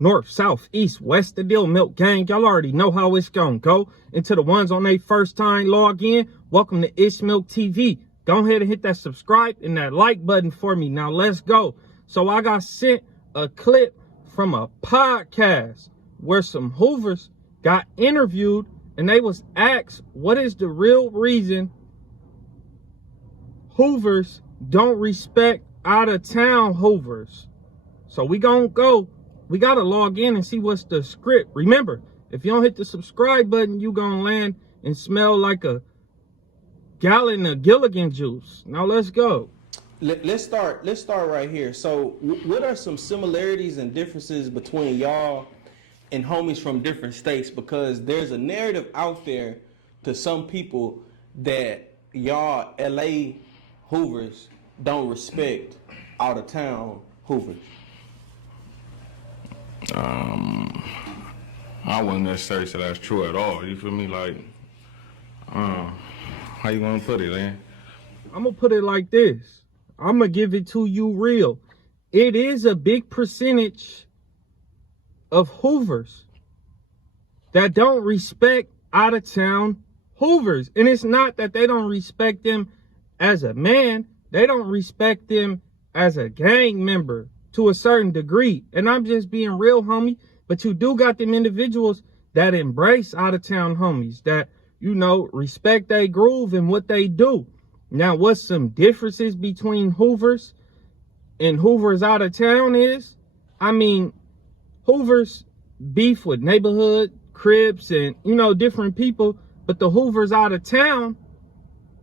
North, south, east, west, the deal, milk gang. Y'all already know how it's gonna go. And to the ones on their first time log in, welcome to Itzmilktv. Go ahead and hit that subscribe and that like button for me. Now let's go. So I got sent a clip from a podcast where some Hoovers got interviewed and they was asked, what is the real reason Hoovers don't respect out of town Hoovers? So we got to log in and see what's the script. Remember, if you don't hit the subscribe button, you gonna land and smell like a gallon of Gilligan juice. Now let's go. Let's start right here. So what are some similarities and differences between y'all and homies from different states? Because there's a narrative out there to some people that y'all LA Hoovers don't respect out of town Hoovers. I wouldn't necessarily say that's true at all. You feel me? Like, how you gonna put it, man? I'm gonna put it like this. I'm gonna give it to you real. It is a big percentage of Hoovers that don't respect out of town Hoovers. And it's not that they don't respect them as a man. They don't respect them as a gang member to a certain degree. And I'm just being real, homie. But you do got them individuals that embrace out of town homies, that, you know, respect their groove and what they do. Now, what's some differences between Hoovers and Hoovers out of town is, I mean, Hoovers beef with neighborhood, Crips, and, you know, different people. But the Hoovers out of town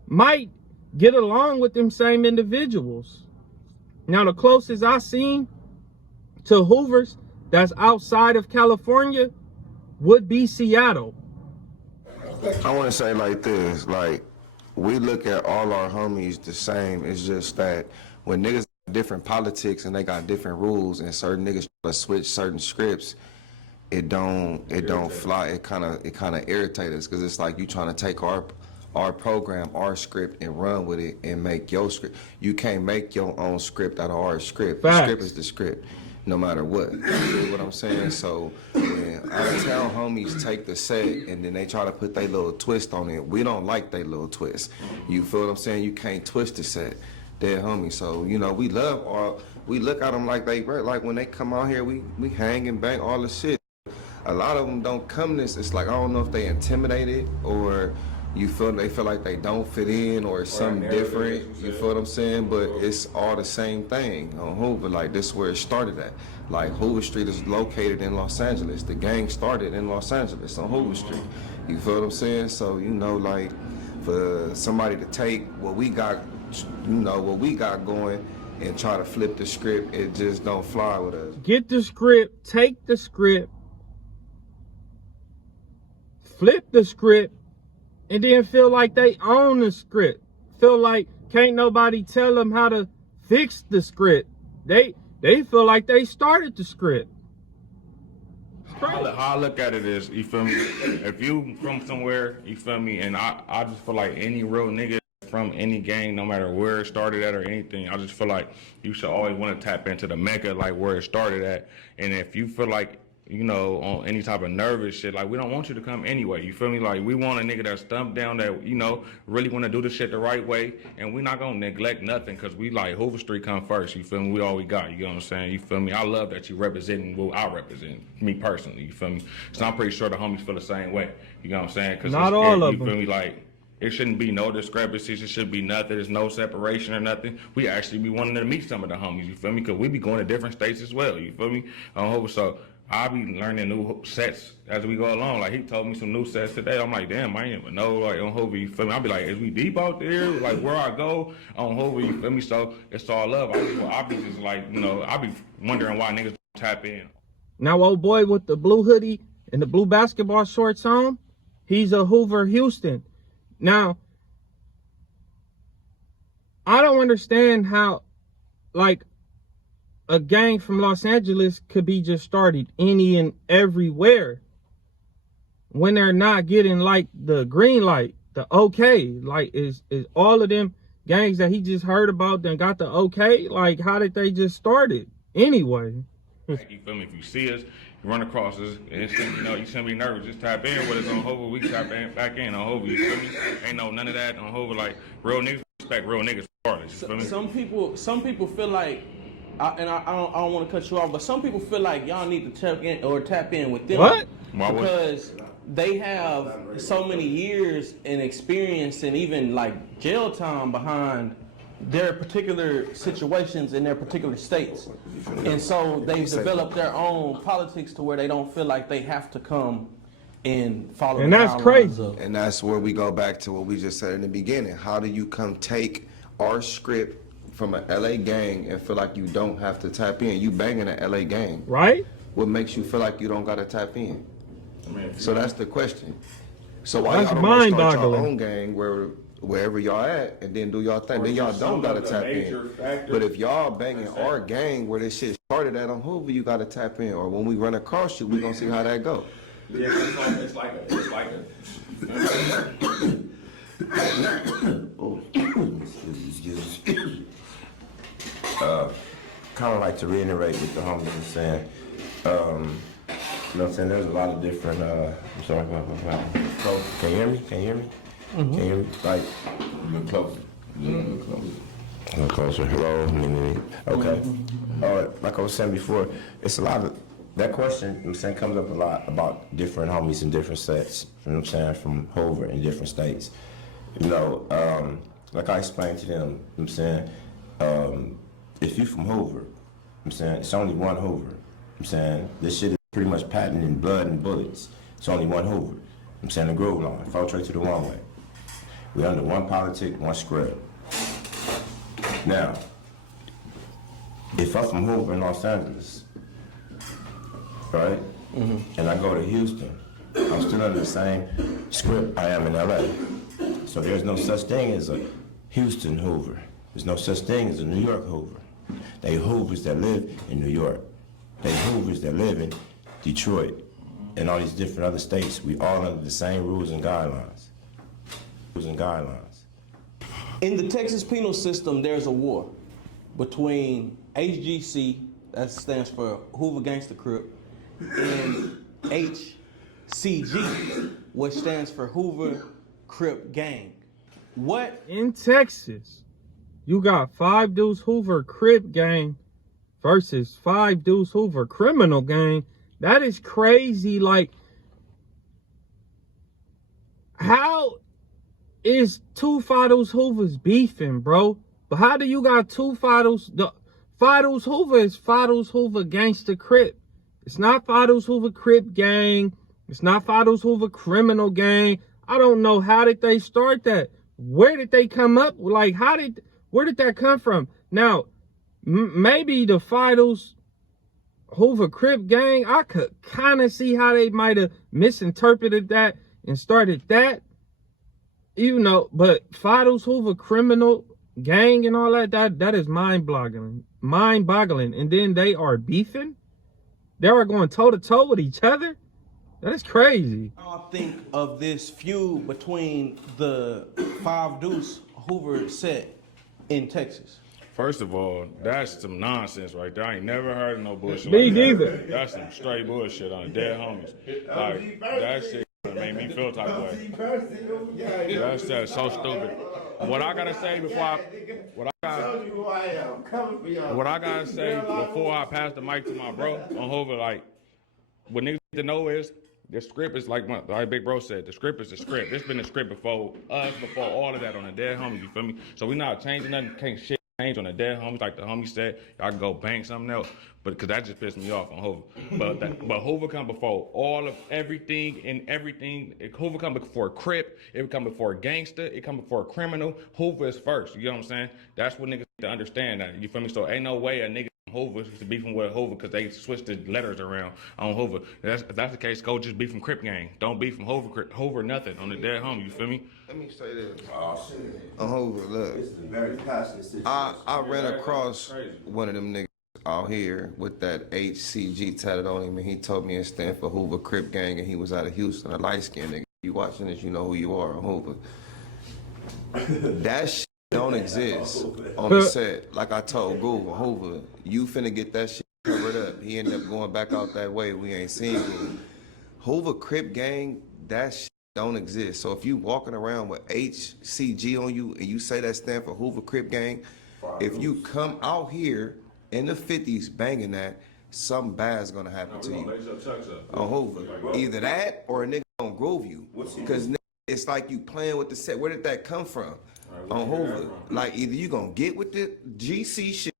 might get along with them same individuals. Now, the closest I seen to Hoovers that's outside of California would be Seattle. I want to say like this, like, we look at all our homies the same. It's just that when niggas have different politics and they got different rules and certain niggas try to switch certain scripts, it don't fly. It kind of irritates us, because it's like you trying to take our program, our script, and run with it and make your script. You can't make your own script out of our script. Facts. The script is the script, no matter what. You feel what I'm saying? So when out of town homies take the set and then they try to put their little twist on it, we don't like their little twist. You feel what I'm saying? You can't twist the set. They're homies. So, you know, we look at them like they, like when they come out here, we hang and bang all the shit. A lot of them don't come this. It's like, I don't know if they intimidated or they feel like they don't fit in or something different. You feel what I'm saying? But it's all the same thing on Hoover. Like, this is where it started at. Like, Hoover Street is located in Los Angeles. The gang started in Los Angeles on Hoover Street. You feel what I'm saying? So, you know, like, for somebody to take what we got, you know, what we got going and try to flip the script, it just don't fly with us. Get the script, take the script, flip the script, and then feel like they own the script. Feel like can't nobody tell them how to fix the script. They feel like they started the script. How I look at it is, you feel me? If you from somewhere, you feel me, and I just feel like any real nigga from any gang, no matter where it started at or anything, I just feel like you should always want to tap into the mecca, like where it started at. And if you feel like, you know, on any type of nervous shit, like, we don't want you to come anyway, you feel me? Like, we want a nigga that's thumped down, that, you know, really want to do the shit the right way, and we not gonna neglect nothing, because we like Hoover Street come first, you feel me? We all we got, you know what I'm saying? You feel me? I love that you representing what I represent, me personally, you feel me? So I'm pretty sure the homies feel the same way, you know what I'm saying? Cause not all of them. You feel me? Like, it shouldn't be no discrepancies. It should be nothing. There's no separation or nothing. We actually be wanting to meet some of the homies, you feel me? Because we be going to different states as well, you feel me? So I'll be learning new sets as we go along. Like, he told me some new sets today. I'm like, damn, I ain't even know, like, on Hoover, you feel me? I'll be like, is we deep out there? Like, where I go on Hoover, you feel me? So it's all love. I'll be just like, you know, I'll be wondering why niggas don't tap in. Now, old boy with the blue hoodie and the blue basketball shorts on, he's a Hoover Houston. Now, I don't understand how, like, a gang from Los Angeles could be just started any and everywhere when they're not getting, like, the green light, the okay. Like, is all of them gangs that he just heard about then got the okay? Like, how did they just start it anyway? You feel me? If you see us, you run across us, and it's, you know, you shouldn't be nervous. Just tap in with us on Hoover. We tap in, back in on Hoover. You feel me? Ain't no none of that on Hoover. Like real niggas respect real niggas regardless. You feel me? Some people feel like, I don't want to cut you off, but some people feel like y'all need to tap in with them. What? Because they have so many years and experience and even like jail time behind their particular situations in their particular states. And so they've developed their own politics to where they don't feel like they have to come and follow. And that's crazy. And that's where we go back to what we just said in the beginning. How do you come take our script from an LA gang and feel like you don't have to tap in? You banging an LA gang. Right? What makes you feel like you don't got to tap in? So that's the question. So why That's y'all don't start your mind-boggling. own gang wherever y'all at and then do y'all thing? Then y'all don't gotta tap in. But if y'all banging our gang where this shit started at on Hoover, you gotta tap in. Or when we run across you, we gonna see how that go. Yeah, it's like a. Kind of like to reiterate what the homie was saying. You know what I'm saying? There's a lot of different, I'm sorry, can you hear me? Can you hear me? Can you hear me? Like, a little closer. A little closer. Hello? Okay. All right, like I was saying before, it's a lot of, that question, you know what I'm saying, comes up a lot about different homies in different states, you know what I'm saying, from Hoover in different states. You know, like I explained to them, you know what I'm saying, if you from Hoover, you know what I'm saying, it's only one Hoover. You know what I'm saying, this shit is pretty much patented in blood and bullets. It's only one Hoover. You know what I'm saying, the groove line, infiltrate to the one way. We under one politic, one script. Now, if I'm from Hoover in Los Angeles, right, and I go to Houston, I'm still under the same script I am in LA. So there's no such thing as a Houston Hoover. There's no such thing as a New York Hoover. They Hoovers that live in New York. They Hoovers that live in Detroit and all these different other states. We all under the same rules and guidelines. Rules and guidelines. In the Texas penal system, there's a war between HGC, that stands for Hoover Gangster Crip, and HCG, which stands for Hoover Crip Gang. What? In Texas, you got 5 Deuce Hoover Crip Gang versus 5 Deuce Hoover Criminal Gang. That is crazy. Like, how is 2 Fidos Hoovers beefing, bro? But how do you got 2 Fidos? The Fidos Hoover is Fidos Hoover Gangster Crip. It's not Fidos Hoover Crip Gang. It's not Fidos Hoover Criminal Gang. I don't know, how did they start that? Where did they come up? Like, where did that come from? Now, maybe the Fidos Hoover Crip Gang, I could kind of see how they might have misinterpreted that and started that. You know, but Fidos Hoover Criminal Gang and all that is mind-boggling. And then they are beefing? They are going toe-to-toe with each other? That is crazy. I think of this feud between the 5 Deuce Hoover set in Texas. First of all, that's some nonsense right there. I ain't never heard of no bullshit. Me like neither. That. That's some straight bullshit on dead homies. Like that shit made me feel type of way. That's so stupid. What I gotta say before I pass the mic to my bro on Hoover, like what niggas need to know is the script is like Big Bro said, the script is the script. It's been the script before us, before all of that on the dead homies, you feel me? So we not changing nothing, can't shit change on the dead homies, like the homie said, y'all can go bang something else. But cause that just pissed me off on Hoover. But Hoover come before all of everything and everything. Hoover come before a Crip, it come before a gangster, it come before a criminal. Hoover is first, you know what I'm saying? That's what niggas need to understand that, you feel me? So ain't no way a nigga Hoover to beefing with Hoover because they switched the letters around on Hoover. If that's the case, go just beef from Crip Gang. Don't beef from Hoover nothing on the dead homie, you feel me? Let me say this. On Hoover, look. This is a very passionate situation. I ran across one of them niggas out here with that HCG tatted on him, and he told me it stand for Hoover Crip Gang, and he was out of Houston, a light-skinned nigga. You watching this, you know who you are on Hoover. That shit don't exist on the set. Like I told Hoover, you finna get that shit covered up. he ended up going back out that way. We ain't seen him. Hoover Crip gang, that shit don't exist. So if you walking around with HCG on you and you say that stand for Hoover Crip gang, if you come out here in the 50s banging that, something bad's gonna happen to you. On Hoover. Either that or a nigga gonna groove you. Because it's like you playing with the set. Where did that come from? On Hoover. Like either you gonna get with the GC shit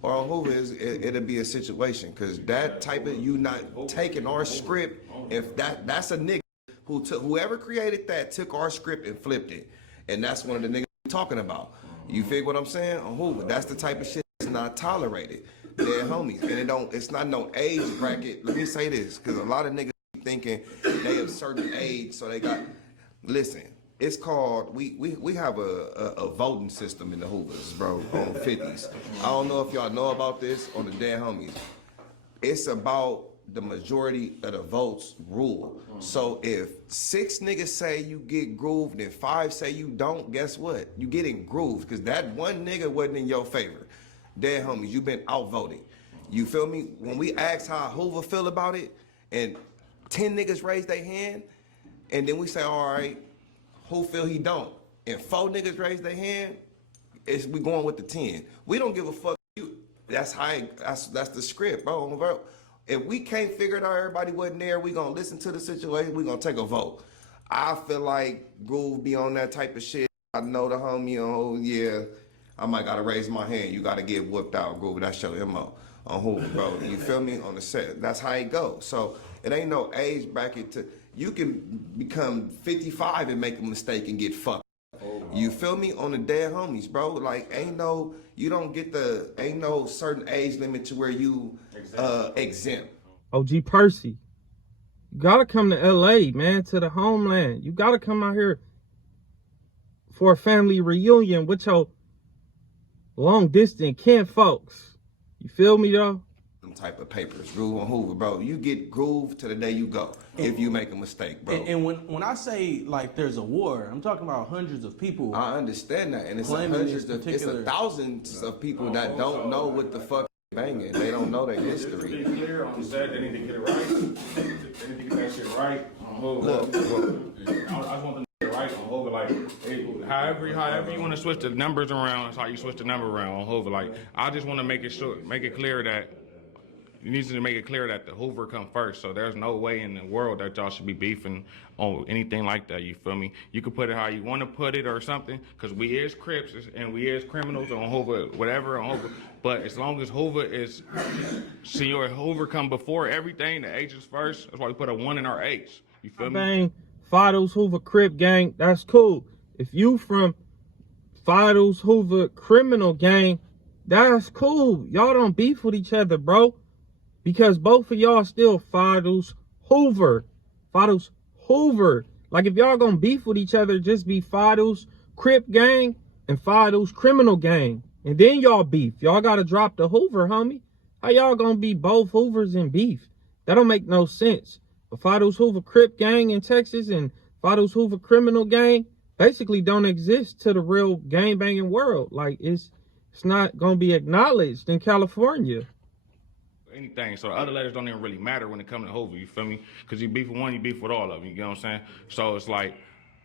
or on Hoover it'll be a situation. Cause that type of, you not taking our script, if that's a nigga who took, whoever created that took our script and flipped it. And that's one of the niggas we talking about. You figure what I'm saying? On Hoover. That's the type of shit that's not tolerated. They're homies. And it's not no age bracket. Let me say this, because a lot of niggas thinking they of certain age, so they got, listen, it's called, we have a voting system in the Hoovers, bro, on 50s. I don't know if y'all know about this on the Dead Homies. It's about the majority of the votes rule. So if 6 niggas say you get grooved and 5 say you don't, guess what? You getting grooved, because that one nigga wasn't in your favor. Dead Homies, you been outvoted. You feel me? When we ask how Hoover feel about it, and 10 niggas raise their hand, and then we say, all right, who feel he don't? And 4 niggas raise their hand, we going with the 10. We don't give a fuck. That's the script, bro. If we can't figure it out, everybody wasn't there, we gonna listen to the situation, we gonna take a vote. I feel like Groove be on that type of shit. I know the homie, oh yeah, I might gotta raise my hand. You gotta get whooped out, Groove. That's your MO on Hoover, bro. You feel me? On the set. That's how it goes. So it ain't no age bracket to, you can become 55 and make a mistake and get fucked. You feel me? On the Dead Homies, bro. Like ain't no certain age limit to where you exempt. OG Percy, you gotta come to LA, man, to the homeland. You gotta come out here for a family reunion with your long distance kin folks. You feel me though? Them type of papers, Groove on Hoover, bro. You get grooved to the day you go if you make a mistake, bro. And when I say like there's a war, I'm talking about hundreds of people. I understand that, and it's thousands of people that don't know what the fuck banging. They don't know their history. Just to be clear on set, they need to get it right. They need to get that shit right on Hoover. Look, I just want them to get it right on Hoover. Like, however you want to switch the numbers around, that's how you switch the number around on Hoover. Like, I just want to make it clear that you need to make it clear that the Hoover come first. So there's no way in the world that y'all should be beefing on anything like that. You feel me? You can put it how you want to put it or something, because we is Crips and we is criminals on Hoover, whatever on Hoover. But as long as Hoover is, Senor Hoover come before everything, the H is first. That's why we put a 1 in our H. You feel me? Bang, Fido's Hoover Crip gang, that's cool. If you from Fido's Hoover criminal gang, that's cool. Y'all don't beef with each other, bro. Because both of y'all still Fido's Hoover. Fido's Hoover. Like if y'all gonna beef with each other, just be Fido's Crip gang and Fido's criminal gang. And then y'all beef. Y'all gotta drop the Hoover, homie. How y'all gonna be both Hoovers in beef? That don't make no sense. But Fido's Hoover Crip gang in Texas and Fido's Hoover criminal gang basically don't exist to the real gang banging world. Like it's not gonna be acknowledged in California. Anything. So the other letters don't even really matter when it comes to Hoover, you feel me? Because you beef with one, you beef with all of them, you know what I'm saying? So it's like,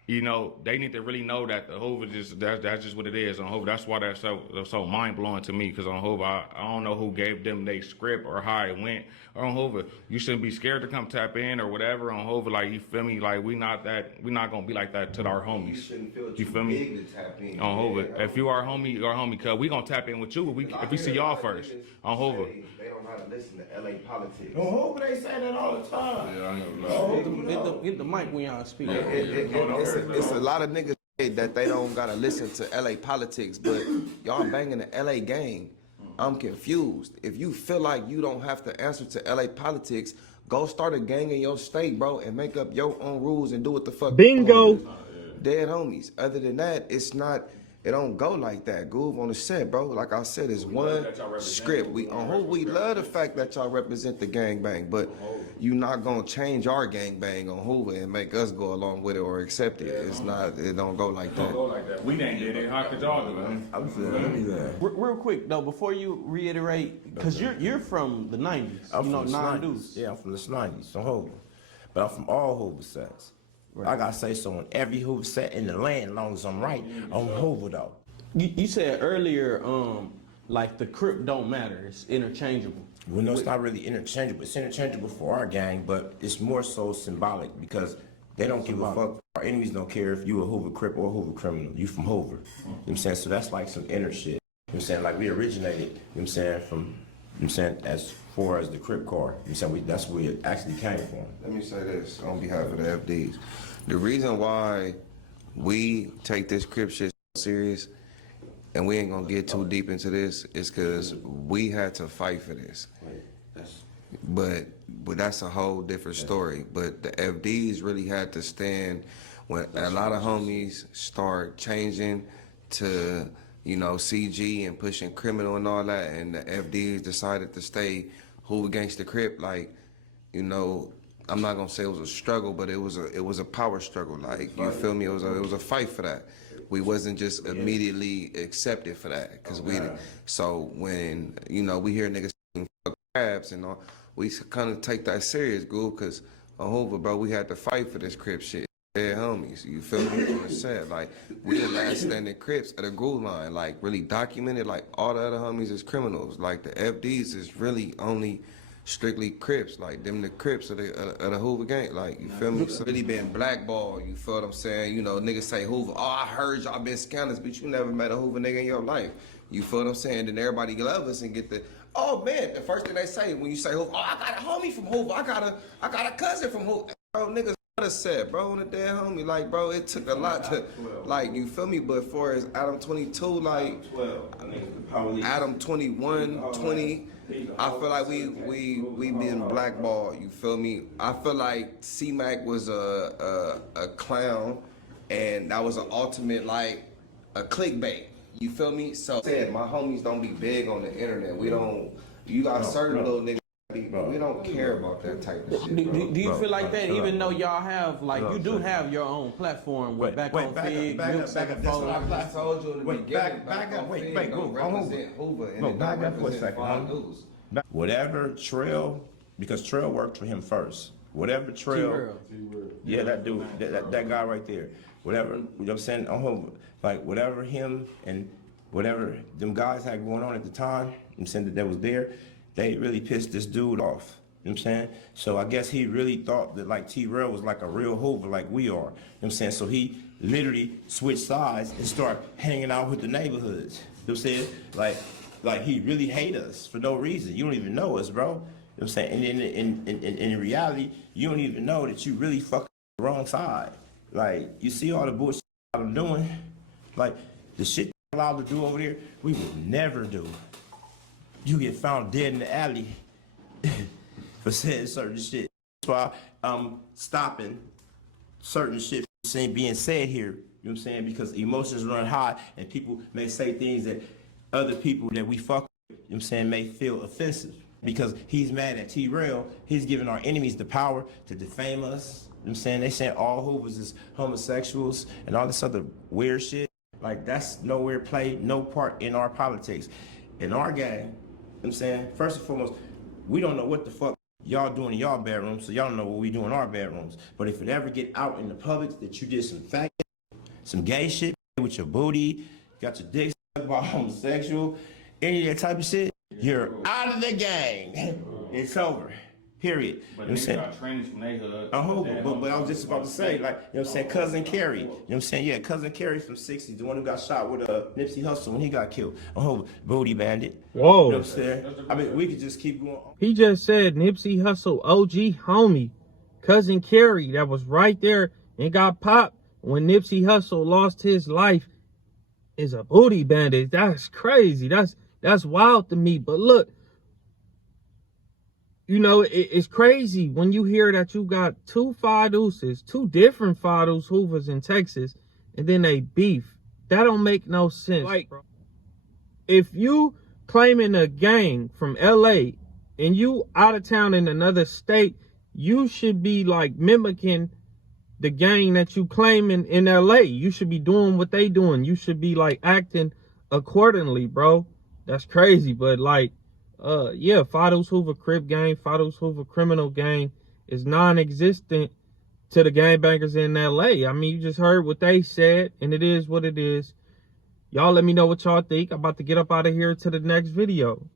you know, they need to really know that the Hoover that's just what it is on Hoover. That's why that's so mind blowing to me. Because on Hoover, I don't know who gave them their script or how it went. On Hoover, you shouldn't be scared to come tap in or whatever. On Hoover, like you feel me, like we not gonna be like that to our homies. You shouldn't feel you feel me? Big to tap in. On Hoover, if you our homie, you're our homie. Cause we gonna tap in with you if we see y'all first. On Hoover. They don't know how to listen to LA politics. On Hoover, they say that all the time. Yeah, I know. Hit the mic when y'all speak. It's a lot of niggas that they don't gotta listen to LA politics, but y'all banging the LA gang. I'm confused. If you feel like you don't have to answer to LA politics, go start a gang in your state, bro, and make up your own rules and do what the fuck. Bingo. Dead homies. Other than that, it don't go like that. Groove on the set, bro. Like I said, it's one script. We love the fact that y'all represent the gang bang, but you're not gonna change our gangbang on Hoover and make us go along with it or accept it. It's not. It don't go like that. Go like that. We didn't get it. How could y'all do it? I'm saying, that. Real quick though, before you reiterate, because you're from the 90s. I'm you know, from the 9 90s. dudes. Yeah, I'm from the 90s, from Hoover. But I'm from all Hoover sets. I gotta say so on every Hoover set in the land, as long as I'm right, on Hoover though. You said earlier, like the Crip don't matter. It's interchangeable. Well, no, it's not really interchangeable. It's interchangeable for our gang, but it's more so symbolic because they don't give a fuck. Our enemies don't care if you a Hoover Crip or a Hoover criminal. You from Hoover. You know what I'm saying? So that's like some inner shit. You know what I'm saying? Like we originated, you know what I'm saying, from, you know what I'm saying, as far as the Crip car. You know what I'm saying? That's where it actually came from. Let me say this on behalf of the FDs. The reason why we take this Crip shit so serious, and we ain't gonna get too deep into this, is because we had to fight for this. But that's a whole different story. But the FDs really had to stand when a lot of homies start changing to, you know, CG and pushing criminal and all that, and the FDs decided to stay Hoover Gangsta Crip. Like, you know, I'm not gonna say it was a struggle, but it was a power struggle. Like, you feel me? It was a fight for that. We wasn't just immediately accepted for that, cause so when, you know, we hear niggas fuck crabs and all, we kind of take that serious, Goob, cause on Hoover, bro, we had to fight for this Crip shit. Dead homies, you feel me? What I said, like, we the last standing Crips of the Groove line, like, really documented. Like, all the other homies is criminals. Like, the FDs is really only strictly Crips, like them the Crips of the Hoover gang, like, you feel me? So really been blackballed, you feel what I'm saying? You know, niggas say Hoover, oh, I heard y'all been scandalous, but you never met a Hoover nigga in your life. You feel what I'm saying? Then everybody love us and get the, oh man, the first thing they say when you say Hoover, oh, I got a homie from Hoover, I got a cousin from Hoover. Bro, niggas what I said, bro, on the dead homie, like, bro, it took a lot to, like, you feel me? But for as Adam 22, like, Adam 21, 20, I feel like we been blackballed. You feel me? I feel like C-Mac was a clown, and that was an ultimate, like, a clickbait. You feel me? So said my homies don't be big on the internet. We don't. You got certain little niggas. We don't care about that type of shit. Do you feel like that? Even though y'all have, like, you do have your own platform with back on Fig, Milk Second That's what I just told you in the beginning. Back up, wait, don't represent Hoover, and it back don't up for a represent second. Fine News. Whatever Trail, because Trail worked for him first. Whatever Trail, yeah, that dude, that guy right there. Whatever, you know what I'm saying, on Hoover, like whatever him and whatever them guys had going on at the time, I'm saying that was there, they really pissed this dude off. You know what I'm saying? So I guess he really thought that like T-Rail was like a real Hoover like we are. You know what I'm saying? So he literally switched sides and started hanging out with the neighborhoods. You know what I'm saying? Like he really hate us for no reason. You don't even know us, bro. You know what I'm saying? And in reality, you don't even know that you really fucking the wrong side. Like, you see all the bullshit I'm doing? Like, the shit you're allowed to do over there, we would never do. You get found dead in the alley for saying certain shit. That's why I'm stopping certain shit from being said here. You know what I'm saying? Because emotions run high and people may say things that other people that we fuck with, you know what I'm saying, may feel offensive. Because he's mad at T-Rail, he's giving our enemies the power to defame us. You know what I'm saying? They saying all Hoovers is homosexuals and all this other weird shit. Like, that's nowhere played, no part in our politics. In our gang, you know what I'm saying? First and foremost, we don't know what the fuck y'all doing in y'all bedrooms, so y'all don't know what we do in our bedrooms. But if it ever get out in the public that you did some faggot, some gay shit with your booty, got your dick sucked by a homosexual, any of that type of shit, you're out of the gang. It's over. Period. But you know what I'm saying? got trainings from they hood. I hope, but I was just about to say, like, you know what I'm saying, Cousin Kerry. You know what I'm saying? Yeah, Cousin Kerry from 60s, the one who got shot with Nipsey Hussle when he got killed. I hope Booty Bandit. Whoa. You know what I'm saying? I mean, we could just keep going. He just said Nipsey Hussle, OG homie, Cousin Kerry, that was right there and got popped when Nipsey Hussle lost his life, is a booty bandit. That's crazy. That's wild to me. But look, you know, it's crazy when you hear that you got two different Fados Hoovers in Texas, and then they beef. That don't make no sense. Like, if you claiming a gang from LA and you out of town in another state you should be like mimicking the gang that you claiming in LA. You should be doing what they doing. You should be like acting accordingly, bro. That's crazy. But like, yeah, Fado's Hoover Crip gang, Fado's Hoover criminal gang is non-existent to the gangbangers in LA. I mean, you just heard what they said, and it is what it is. Y'all let me know what y'all think. I'm about to get up out of here to the next video.